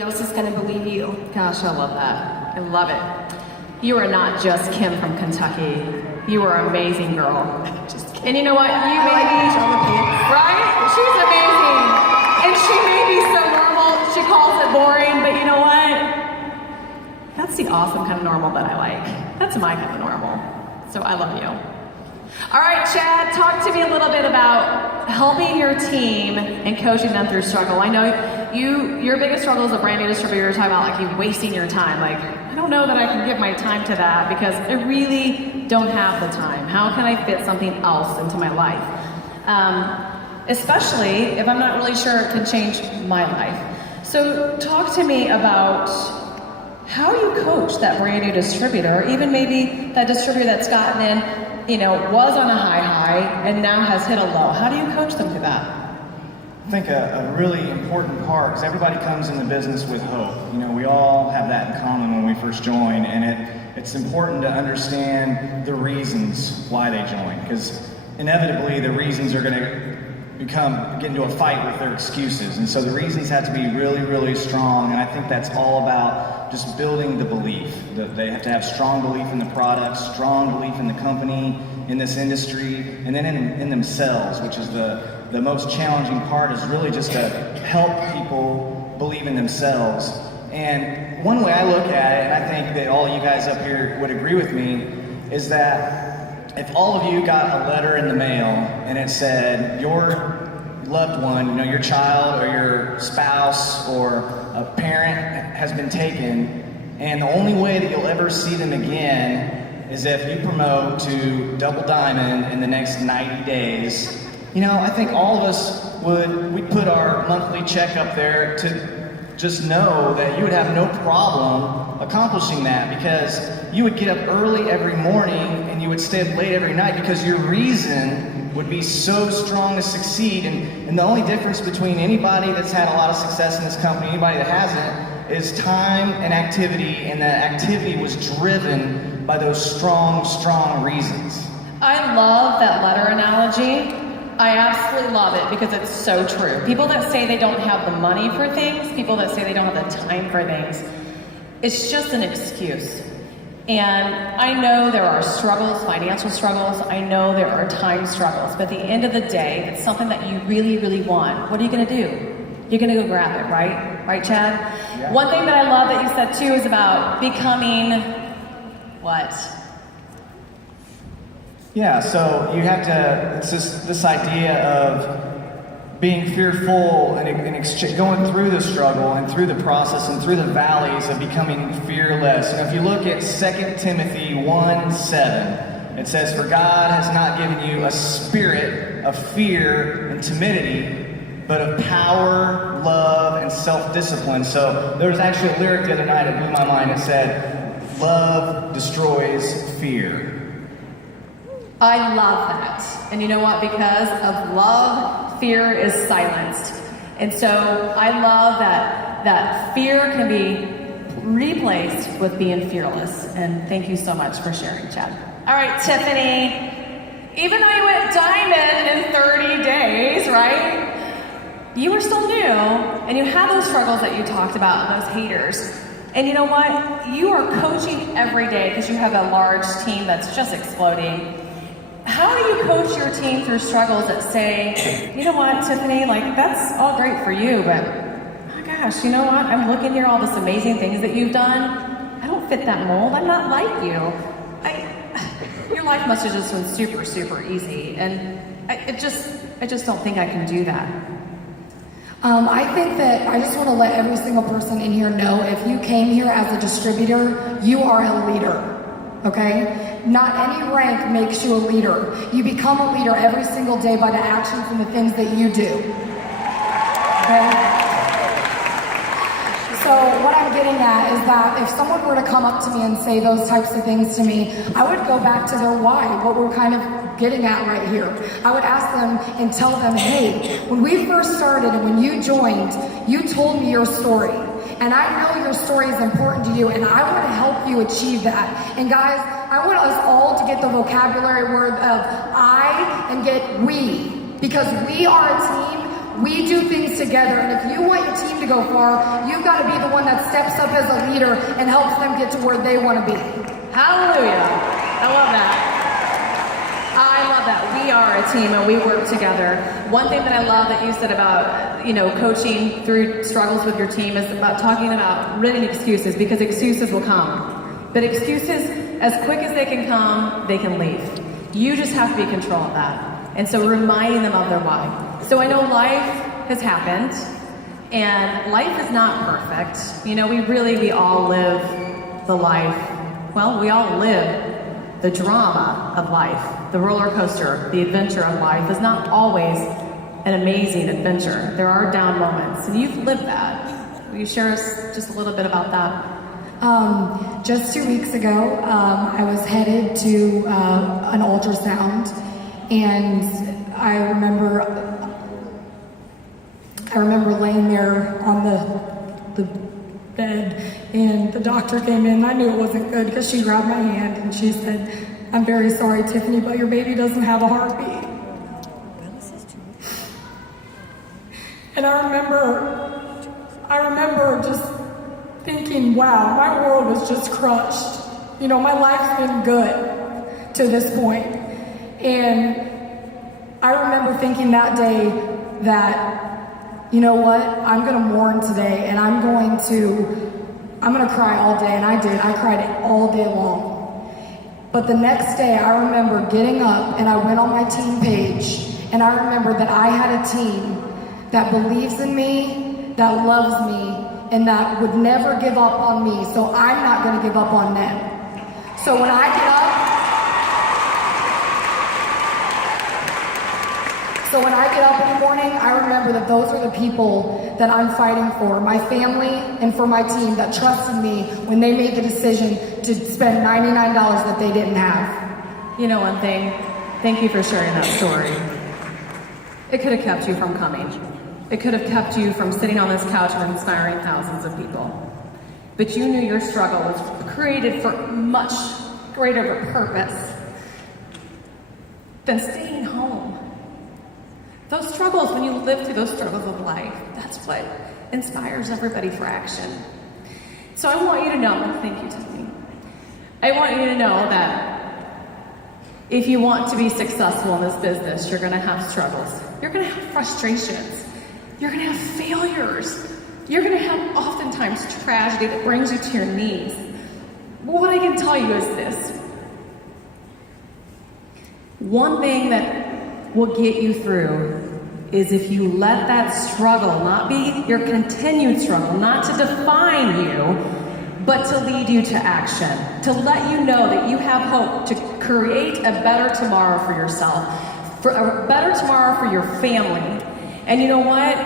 else is going to believe you. Gosh, I love that. I love it. You are not just Kim from Kentucky. You are an amazing girl. Just kidding. And you know what? You I may like be, drama pants. right? She's amazing. And she may be so normal, she calls it boring, but you know what? That's the awesome kind of normal that I like. That's my kind of normal. So I love you. All right, Chad, talk to me a little bit about helping your team and coaching them through struggle. I know your biggest struggle as a brand new distributor, you're talking about like you wasting your time. Like, I don't know that I can give my time to that because I really don't have the time. How can I fit something else into my life? Especially if I'm not really sure it can change my life. So talk to me about how you coach that brand new distributor, or even maybe that distributor that's gotten in, you know, was on a high and now has hit a low. How do you coach them through that? I think a really important part is everybody comes in the business with hope. You know, we all have that in common when we first join, and it's important to understand the reasons why they join, because inevitably the reasons are going to get into a fight with their excuses, and so the reasons have to be really, really strong. And I think that's all about just building the belief. That they have to have strong belief in the product, strong belief in the company, in this industry, and then in themselves, which is the most challenging part, is really just to help people believe in themselves. And one way I look at it, and I think that all you guys up here would agree with me, is that if all of you got a letter in the mail and it said your loved one, you know, your child or your spouse or a parent has been taken, and the only way that you'll ever see them again is if you promote to Double Diamond in the next 90 days, you know, I think all of us we'd put our monthly check up there to just know that you would have no problem accomplishing that, because you would get up early every morning and you would stay up late every night because your reason would be so strong to succeed. And the only difference between anybody that's had a lot of success in this company, anybody that hasn't, is time and activity, and that activity was driven by those strong reasons. I love that letter analogy. I absolutely love it because it's so true. People that say they don't have the money for things, people that say they don't have the time for things, it's just an excuse. And I know there are struggles, financial struggles, I know there are time struggles, but at the end of the day, it's something that you really, really want. What are you gonna do? You're gonna go grab it, right? Right, Chad? Yeah. One thing that I love that you said too is about becoming what? Yeah, so you have to, it's just this idea of being fearful and going through the struggle and through the process and through the valleys of becoming fearless. And if you look at 2 Timothy 1:7, it says, "For God has not given you a spirit of fear and timidity, but of power, love, and self-discipline." So there was actually a lyric the other night that blew my mind. It said, "Love destroys fear." I love that. And you know what? Because of love, fear is silenced. And so I love that fear can be replaced with being fearless. And thank you so much for sharing, Chad. All right, Tiffany. Even though you went diamond in 30 days, right? You were still new, and you had those struggles that you talked about, and those haters. And you know what? You are coaching every day because you have a large team that's just exploding. How do you coach your team through struggles that say, you know what, Tiffany, like that's all great for you, but oh my gosh, you know what? I'm looking here all this amazing things that you've done. I don't fit that mold. I'm not like you. Your life must have just been super, super easy, and I just don't think I can do that. I think that I just want to let every single person in here know, if you came here as a distributor, you are a leader, okay? Not any rank makes you a leader. You become a leader every single day by the actions and the things that you do, okay? So what I'm getting at is that if someone were to come up to me and say those types of things to me, I would go back to their why, what we're kind of getting at right here. I would ask them and tell them, hey, when we first started and when you joined, you told me your story. And I know your story is important to you, and I want to help you achieve that. And guys, I want us all to get the vocabulary word of I and get we, because we are a team. We do things together, and if you want your team to go far, you've got to be the one that steps up as a leader and helps them get to where they want to be. Hallelujah. I love that. I love that. We are a team and we work together. One thing that I love that you said about, coaching through struggles with your team is about talking about ridding excuses, because excuses will come. But excuses, as quick as they can come, they can leave. You just have to be in control of that. And so reminding them of their why. So I know life has happened, and life is not perfect. We all live the life. Well, we all live the drama of life. The roller coaster, the adventure of life is not always an amazing adventure. There are down moments, and you've lived that. Will you share us just a little bit about that? Just 2 weeks ago, I was headed to an ultrasound, and I remember laying there on the bed, and the doctor came in. I knew it wasn't good because she grabbed my hand and she said, "I'm very sorry, Tiffany, but your baby doesn't have a heartbeat." And I remember just thinking, wow, my world was just crushed. My life's been good to this point. And I remember thinking that day that, you know what, I'm gonna mourn today, and I'm gonna cry all day, and I did. I cried all day long. But the next day, I remember getting up, and I went on my team page, and I remember that I had a team that believes in me, that loves me, and that would never give up on me, so I'm not gonna give up on them. So when I get up in the morning, I remember that those are the people that I'm fighting for, my family and for my team that trusted me when they made the decision to spend $99 that they didn't have. One thing, thank you for sharing that story. It could have kept you from coming. It could have kept you from sitting on this couch and inspiring thousands of people. But you knew your struggle was created for much greater of a purpose than staying home. Those struggles, when you live through those struggles of life, that's what inspires everybody for action. So I want you to know, thank you, Tiffany. I want you to know that if you want to be successful in this business, you're gonna have struggles. You're gonna have frustrations. You're gonna have failures. You're gonna have oftentimes tragedy that brings you to your knees. But what I can tell you is this. One thing that will get you through is if you let that struggle not be your continued struggle, not to define you, but to lead you to action, to let you know that you have hope to create a better tomorrow for yourself, for a better tomorrow for your family. And you know what?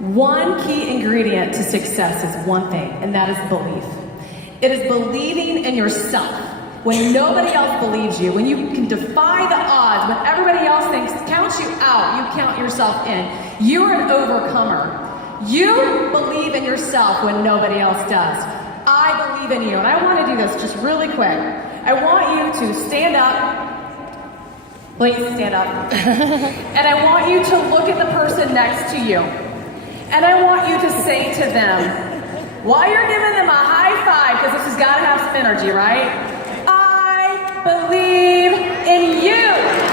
One key ingredient to success is one thing, and that is belief. It is believing in yourself. When nobody else believes you, when you can defy the odds, when everybody else counts you out, you count yourself in. You're an overcomer. You believe in yourself when nobody else does. I believe in you, and I want to do this just really quick. I want you to stand up. Please stand up. And I want you to look at the person next to you. And I want you to say to them, while you're giving them a high five, because this has got to have some energy, right? I believe in you.